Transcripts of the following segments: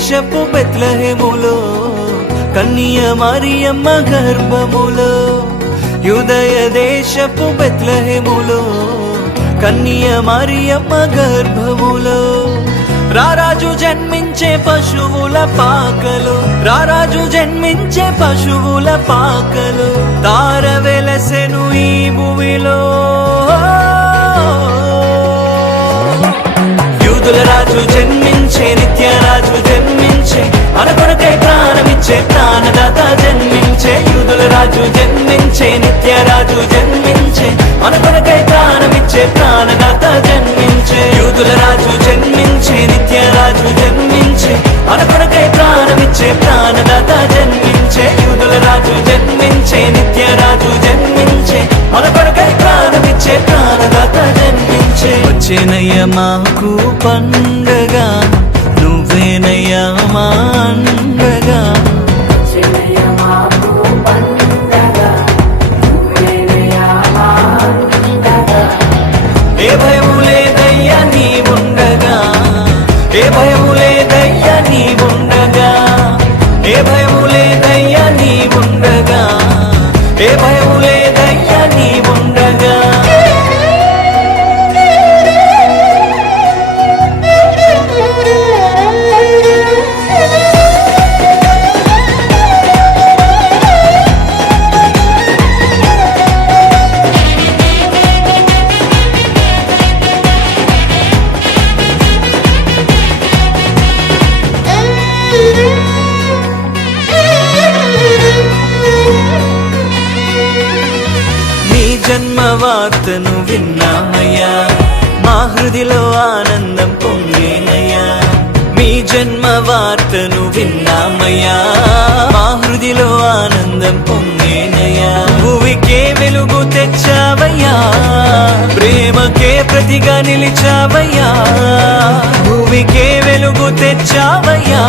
దేశపు బెత్లెహేములో కన్య మరియమ్మ గర్భములో, యూదయ దేశపు బెత్లెహేములో కన్య మరియమ్మ గర్భములో, రారాజు జన్మించే పశువుల పాకలు, రారాజు జన్మించే పశువుల పాకలు, తార వెలసెను ఈ భూమిలో. యూదుల రాజు జన్మించే, నిత్యరాజు జన్మించే, మన కొరకై ప్రాణమిచ్చే ప్రాణదాత జన్మించే. యూదుల రాజు జన్మించే, నిత్యరాజు జన్మించే, మన కొరకై ప్రాణమిచ్చే ప్రాణదాత జన్మించే. యూదుల రాజు జన్మించే, నిత్యరాజు జన్మించే, మన కొరకై ప్రాణమిచ్చే ప్రాణదాత జన్మించే. యూదుల రాజు జన్మించే, నిత్యరాజు జన్మించే, మన కొరకై ప్రాణమిచ్చే ప్రాణదాత జన్మించే. వచ్చేనయ్య మాకు పండగ, నువ్వేనయ్యా మా అండగా. ఏ భయము లేదయ్యా నీవుండగా, ఏ భయము లేదయ్యా నీవుండగా, ఏ భయము లేదయ్యా నీవుండగా, ఏ భయము లేదయ్యా నీవుండగా. జన్మ వార్తను విన్నామయ్యా, మా హృదిలో ఆనందం పొంగేనయ్యా. మీ జన్మ వార్తను విన్నామయ్యా, మా హృదిలో ఆనందం పొంగేనయ్యా. భూమికే వెలుగు తెచ్చావయ్యా, ప్రేమకే ప్రతిగా నిలిచావయ్యా. భూమికే వెలుగు తెచ్చావయ్యా,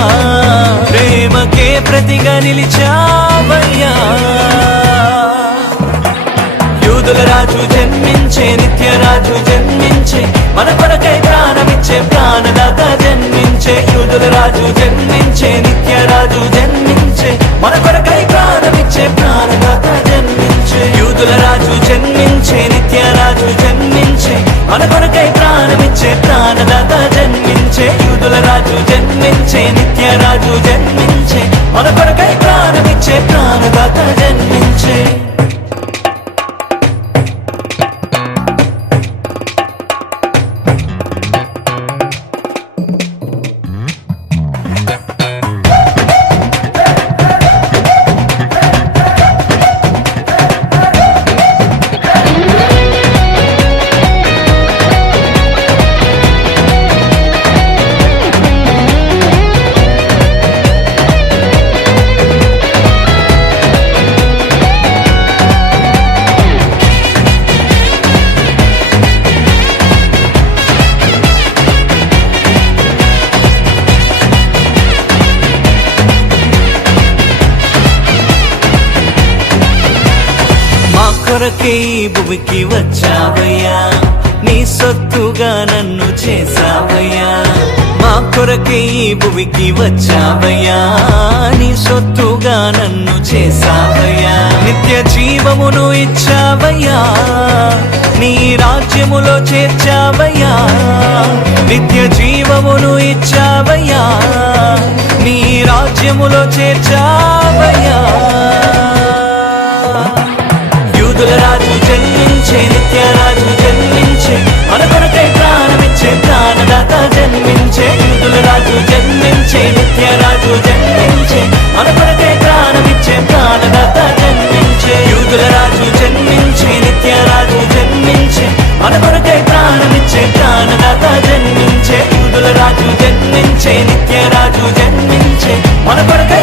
ప్రేమకే ప్రతిగా నిలిచావయ్యా. యూదుల రాజు జన్మించే, నిత్యరాజు జన్మించే, మన కొరకై ప్రాణమిచ్చే ప్రాణదాత జన్మించే. యూదుల రాజు జన్మించే, నిత్యరాజు జన్మించే, మన కొరకై ప్రాణమిచ్చే ప్రాణదాత జన్మించే. యూదుల రాజు జన్మించే, నిత్యరాజు జన్మించే, మన కొరకై ప్రాణమిచ్చే ప్రాణదాత జన్మించే. యూదుల రాజు జన్మించే, నిత్యరాజు జన్మించే, మన కొరకై ప్రాణమిచ్చే ప్రాణదాత జన్మించే. కొరకే ఈ భూమికి వచ్చావయ్యా, నీ సొత్తుగా నన్ను చేసావయ్యా. మా కొరకే ఈ భూమికి వచ్చావయ్యా, నీ సొత్తుగా నన్ను చేసావయ్యా. నిత్య జీవమును ఇచ్చావయ్యా, నీ రాజ్యములో చేర్చావయ్యా. నిత్య జీవమును ఇచ్చావయ్యా, నీ రాజ్యములో చేర్చావయ్యా. యూదుల రాజు జన్మించే, నిత్యరాజు జన్మించే, మన కొరకై ప్రాణమిచ్చే ప్రాణదాత జన్మించే. యూదుల రాజు జన్మించే, నిత్యరాజు జన్మించే, మన కొరకై ప్రాణమిచ్చే ప్రాణదాత జన్మించే. యూదుల రాజు జన్మించే, నిత్యరాజు జన్మించే, మన కొరకై ప్రాణమిచ్చే ప్రాణదాత జన్మించే. యూదుల రాజు జన్మించే, నిత్యరాజు జన్మించే, మన కొరకై